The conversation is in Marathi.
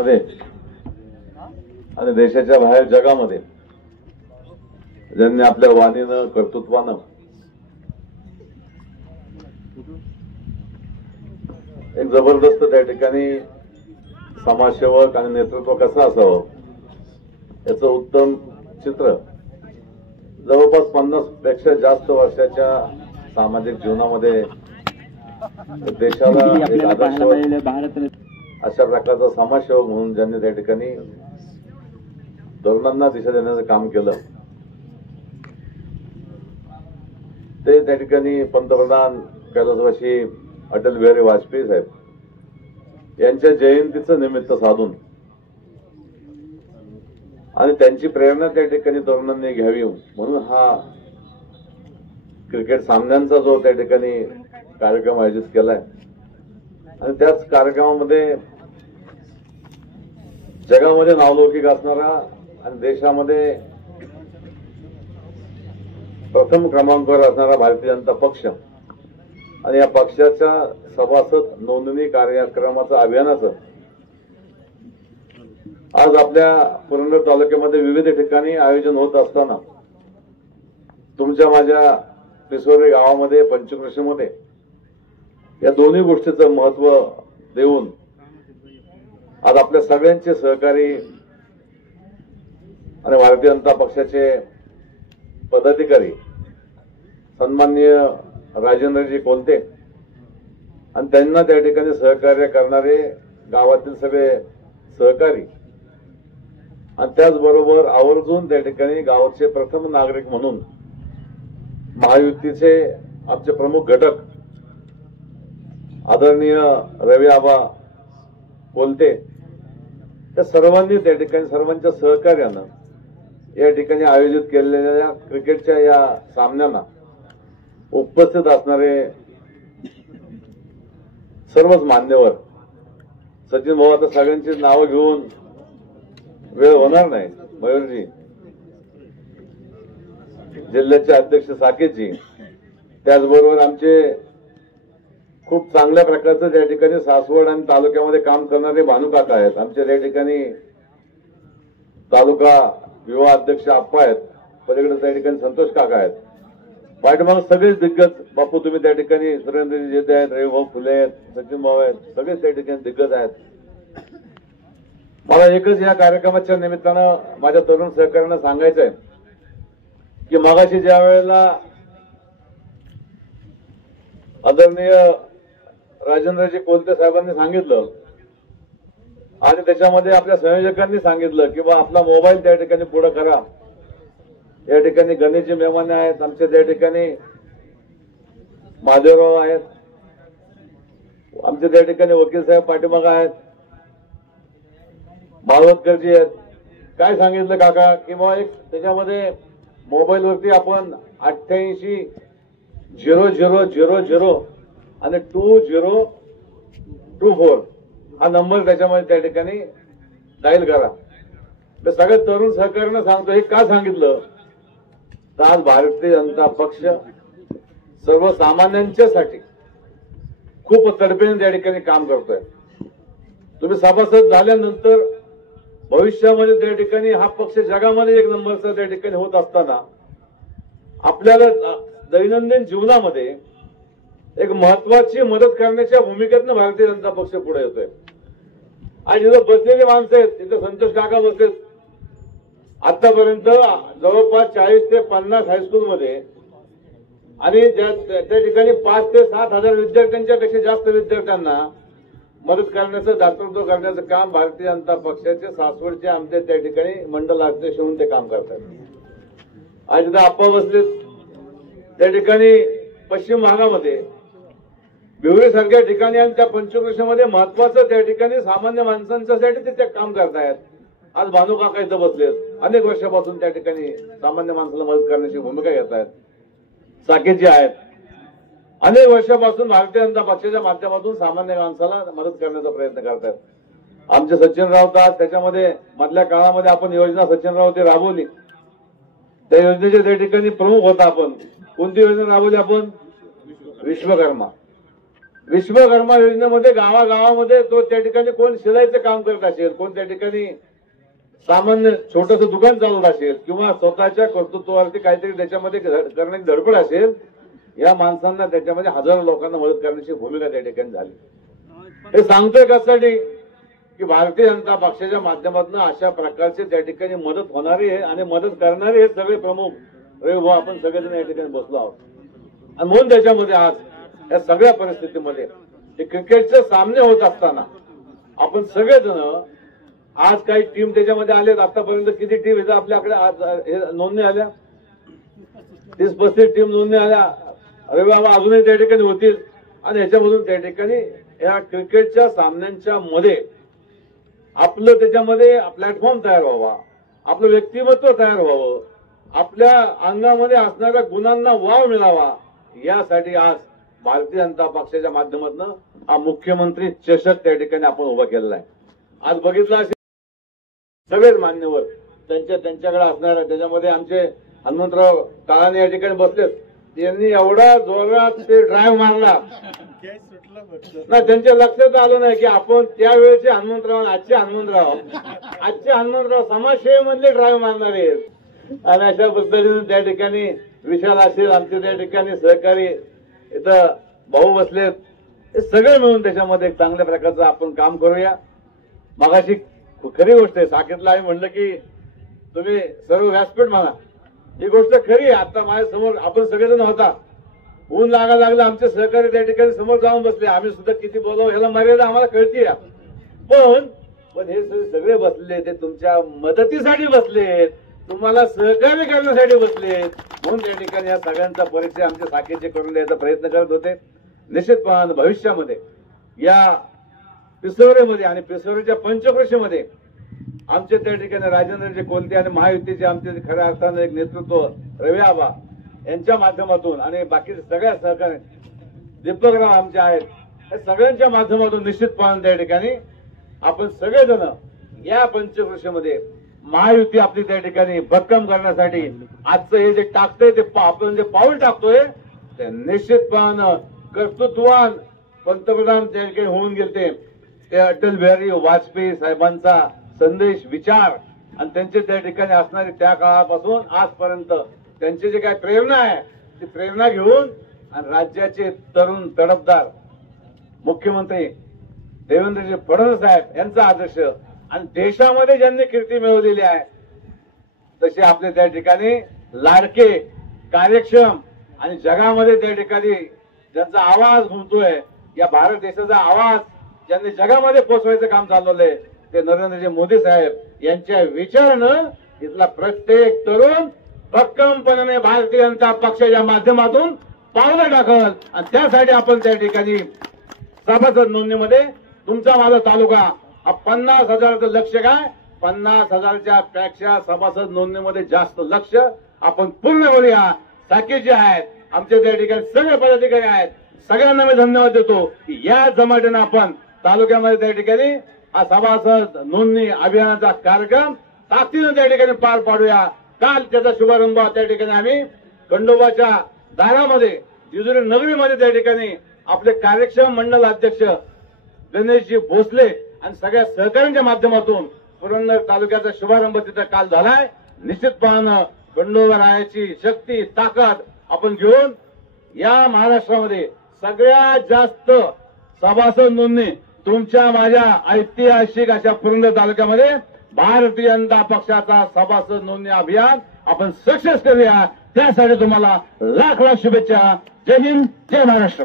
मध्ये आणि देशाच्या बाहेर जगामध्ये ज्यांनी आपल्या वाणीनं कर्तृत्वानं एक जबरदस्त त्या ठिकाणी समाजसेवक आणि नेतृत्व कसं असावं याचं उत्तम चित्र जवळपास 50 पेक्षा जास्त वर्षाच्या सामाजिक जीवनामध्ये देशाला एक आदर्श अशा प्रकारचा समाजसेवक म्हणून ज्यांनी त्या ठिकाणी तरुणांना दिशा देण्याचं काम केलं ते त्या ठिकाणी पंतप्रधान कैलासवासी अटल बिहारी वाजपेयी साहेब यांच्या जयंतीचं निमित्त साधून आणि त्यांची प्रेरणा त्या ठिकाणी तरुणांनी घ्यावी म्हणून हा क्रिकेट सामन्यांचा जो त्या ठिकाणी कार्यक्रम आयोजित केलाय आणि त्याच कार्यक्रमामध्ये जगामध्ये नावलौकिक असणारा आणि देशामध्ये प्रथम क्रमांकावर असणारा भारतीय जनता पक्ष आणि या पक्षाच्या सभासद नोंदणी कार्यक्रमाचं अभियानाचं आज आपल्या पुरंदर तालुक्यामध्ये विविध ठिकाणी आयोजन होत असताना तुमच्या माझ्या पिसोरे गावामध्ये पंचकृषीमध्ये या दोन्ही गोष्टीचं महत्व देऊन आज आपल्या सगळ्यांचे सहकारी आणि भारतीय जनता पक्षाचे पदाधिकारी सन्माननीय राजेंद्रजी कोलते आणि त्यांना त्या ठिकाणी सहकार्य करणारे गावातील सगळे सहकारी आणि त्याचबरोबर आवर्जून त्या ठिकाणी गावाचे प्रथम नागरिक म्हणून महायुतीचे आमचे प्रमुख घटक आदरणीय रवी आबा कोलते त्या सर्वांनी त्या ठिकाणी सर्वांच्या सहकार्यानं या ठिकाणी आयोजित केलेल्या क्रिकेटच्या या सामन्यांना उपस्थित असणारे सर्वच मान्यवर सचिन भाऊ आता सगळ्यांची नावं घेऊन वेळ होणार नाही मयूरजी जिल्ह्याचे अध्यक्ष साकेतजी त्याचबरोबर आमचे खूप चांगल्या प्रकारचं त्या ठिकाणी सासवड आणि तालुक्यामध्ये काम करणारे भानुकाका आहेत आमच्या त्या ठिकाणी तालुका युवा अध्यक्ष आप्पा आहेत पलीकडे त्या ठिकाणी संतोष काका आहेत पाठीमाग सगळेच दिग्गज बापू तुम्ही त्या ठिकाणी सुरेंद्रजी जेते आहेत रविभाऊ फुले आहेत सचिन भाऊ आहेत सगळेच त्या ठिकाणी दिग्गज आहेत मला एकच या कार्यक्रमाच्या निमित्तानं माझ्या तरुण सहकार्यांना सांगायचं आहे की मगाशी ज्या वेळेला आदरणीय राजेंद्रजी कोलते साहेबांनी सांगितलं आणि त्याच्यामध्ये आपल्या संयोजकांनी सांगितलं की बा आपला मोबाईल त्या ठिकाणी पुढे करा या ठिकाणी गणेशजी मेहमाने आहेत आमचे त्या ठिकाणी महादेवराव आहेत आमचे त्या ठिकाणी वकील साहेब पाठीमाग आहेत मालवतकरजी आहेत काय सांगितलं काका की बा एक त्याच्यामध्ये मोबाईलवरती आपण 880000 आणि 2024 हा नंबर त्याच्यामध्ये त्या ठिकाणी डायल करा तर सगळ्या तरुण सहकार्यानं सांगतो हे का सांगितलं तर आज भारतीय जनता पक्ष सर्वसामान्यांच्यासाठी खूप तडफेने त्या ठिकाणी काम करतोय तुम्ही सभासद झाल्यानंतर भविष्यामध्ये त्या ठिकाणी हा पक्ष जगामध्ये एक नंबरचा त्या ठिकाणी होत असताना आपल्याला दैनंदिन जीवनामध्ये एक महत्वाची मदत करण्याच्या भूमिकेतनं भारतीय जनता पक्ष पुढे येतोय आज इथं बसलेली माणसं आहेत तिथं संतोष काका बसलेत आतापर्यंत जवळपास 40 ते 50 हायस्कूलमध्ये आणि त्या ठिकाणी 5 ते 7 हजार विद्यार्थ्यांच्या पेक्षा जास्त विद्यार्थ्यांना मदत करण्याचं दातृत्व करण्याचं काम भारतीय जनता पक्षाचे सासवडचे आमचे त्या ठिकाणी मंडल अध्यक्ष म्हणून ते काम करतात आज इथं आप्पा बसलेत त्या ठिकाणी पश्चिम भागामध्ये बिवरी सारख्या ठिकाणी आणि त्या पंचकृषीमध्ये महत्वाचं त्या ठिकाणी सामान्य माणसांच्यासाठी ते काम करतायत आज भानुकाका इथं बसलेत अनेक वर्षापासून त्या ठिकाणी सामान्य माणसाला मदत करण्याची भूमिका घेत आहेत साकेतजी आहेत अनेक वर्षापासून भारतीय जनता पक्षाच्या माध्यमातून सामान्य माणसाला मदत करण्याचा प्रयत्न करतात आमचे सचिन राऊत त्याच्यामध्ये मधल्या काळामध्ये आपण योजना सचिन राऊत राबवली त्या योजनेच्या त्या ठिकाणी प्रमुख होता आपण कोणती योजना राबवली आपण विश्वकर्मा विश्वकर्मा योजनेमध्ये गावागावामध्ये तो त्या ठिकाणी कोण शिलाईचं काम करत असेल, कोण त्या ठिकाणी सामान्य छोटस दुकान चालवत असेल किंवा स्वतःच्या कर्तृत्वावरती काहीतरी त्याच्यामध्ये करण्याची धडपड असेल, या माणसांना त्याच्यामध्ये हजारो लोकांना मदत करण्याची भूमिका त्या ठिकाणी झाली. हे सांगतोय कशासाठी की भारतीय जनता पक्षाच्या माध्यमातून अशा प्रकारचे त्या ठिकाणी मदत होणारी आहे आणि मदत करणारे हे सगळे प्रमुख भाऊ आपण सगळेजण या ठिकाणी बसलो आहोत. आणि म्हणून त्याच्यामध्ये आज या सगळ्या परिस्थितीमध्ये क्रिकेटचे सामने होत असताना आपण सगळेजण आज काही टीम त्याच्यामध्ये आलेत. आतापर्यंत किती टीम येतात आपल्याकडे आज नोंदणी आल्या? 30-35 टीम नोंदणी आल्या. अरे बाबा, अजूनही त्या ठिकाणी होतील. आणि ह्याच्यामधून त्या ठिकाणी या क्रिकेटच्या सामन्यांच्या मध्ये आपलं त्याच्यामध्ये प्लॅटफॉर्म तयार व्हावा, आपलं व्यक्तिमत्व तयार व्हावं, आपल्या अंगामध्ये असणाऱ्या गुणांना वाव मिळावा, यासाठी आज भारतीय जनता पक्षाच्या माध्यमातून हा मुख्यमंत्री चषक त्या ठिकाणी आपण उभा केलेला आहे. आज बघितलं असेल सगळेच मान्यवर त्यांच्याकडे असणाऱ्या त्याच्यामध्ये आमचे हनुमंतराव काळाने या ठिकाणी बसलेत. त्यांनी एवढा जोरात ते ड्राईव्ह मारला ना, त्यांच्या लक्षात आलं नाही की आपण त्यावेळेचे हनुमंतराव आजचे हनुमंतराव समाजसेवे मधले ड्राईव्ह मारणारे आहेत. आणि अशा पद्धतीने त्या ठिकाणी विशाल असेल, आमचे त्या ठिकाणी सहकारी इथं भाऊ बसलेत, हे सगळे मिळून त्याच्यामध्ये एक चांगल्या प्रकारचं आपण काम करूया. मगाशी खरी गोष्ट आहे, साकेतला आम्ही म्हणलं की तुम्ही सर्व व्यासपीठ म्हणा, ही गोष्ट खरी आहे. आता माझ्या समोर आपण सगळेजण होता, ऊन लागायला लागलं, आमचे सहकारी त्या ठिकाणी समोर जाऊन बसले. आम्ही सुद्धा किती बोलावं याला मर्यादा आम्हाला कळतीये. पण हे सगळे बसले ते तुमच्या मदतीसाठी बसलेत, तुम्हाला सहकार्य करण्यासाठी बसलेत. म्हणून त्या ठिकाणी या सगळ्यांचा परिचय आमच्या साकेचे करून द्यायचा प्रयत्न करत होते. निश्चितपणे भविष्यामध्ये या पिसोरेमध्ये आणि पिसोरेच्या पंचक्रोशीमध्ये आमचे त्या ठिकाणी राजेंद्रजी कोलते आणि महायुतीचे आमचे खऱ्या अर्थानं एक नेतृत्व रवी आबा यांच्या माध्यमातून आणि बाकी सगळ्या सहकारी दीपकराव आमचे आहेत, या सगळ्यांच्या माध्यमातून निश्चितपणे त्या ठिकाणी आपण सगळेजण या पंचक्रोशीमध्ये महायुती आपली त्या ठिकाणी भक्कम करण्यासाठी आजचं हे जे टाकतोय ते आपण जे पाऊल टाकतोय ते निश्चितपणे कर्तृत्ववान पंतप्रधान त्या ठिकाणी होऊन गेले ते अटल बिहारी वाजपेयी साहेबांचा संदेश, विचार आणि त्यांचे त्या ठिकाणी असणारी त्या काळापासून आजपर्यंत त्यांची जी काही प्रेरणा आहे ती प्रेरणा घेऊन आणि राज्याचे तरुण तडफदार मुख्यमंत्री देवेंद्रजी फडणवीस साहेब यांचा आदर्श आणि देशामध्ये ज्यांनी कीर्ती मिळवलेली आहे तसे आपले त्या ठिकाणी लाडके, कार्यक्षम आणि जगामध्ये त्या ठिकाणी ज्यांचा आवाज घुमतोय, या भारत देशाचा आवाज ज्यांनी जगामध्ये पोहोचवायचं काम चालवलंय ते नरेंद्रजी मोदी साहेब यांच्या विचारानं इथला प्रत्येक तरुण भक्कमपणे भारतीय जनता पक्षाच्या माध्यमातून पावलं टाकल. आणि त्यासाठी आपण त्या ठिकाणी सभासद नोंदणीमध्ये तुमचा माझा तालुका हा 50,000चं लक्ष काय, 50,000च्या पेक्षा सभासद नोंदणीमध्ये जास्त लक्ष आपण पूर्ण करूया. साकेचे आहेत, आमचे त्या ठिकाणी सगळे पदाधिकारी आहेत, सगळ्यांना मी धन्यवाद देतो की या जमातीनं आपण तालुक्यामध्ये त्या ठिकाणी हा सभासद नोंदणी अभियानाचा कार्यक्रम ताकदीनं त्या ठिकाणी पार पाडूया. काल त्याचा शुभारंभ त्या ठिकाणी आम्ही खंडोबाच्या दारामध्ये जेजुरी नगरीमध्ये त्या ठिकाणी आपले कार्यक्षम मंडल अध्यक्ष गणेशजी भोसले आणि सगळ्या सहकाऱ्यांच्या माध्यमातून पुरंदर तालुक्याचा शुभारंभ तिथं काल झालाय. निश्चितपणे खंडोबा रायाची शक्ती, ताकद आपण घेऊन या महाराष्ट्रामध्ये सगळ्यात जास्त सभासद नोंदणी तुमच्या माझ्या ऐतिहासिक अशा पुरंदर तालुक्यामध्ये भारतीय जनता पक्षाचा सभासद नोंदणी अभियान आपण सक्सेस करूया. त्यासाठी तुम्हाला लाख लाख शुभेच्छा. जय हिंद, जय महाराष्ट्र.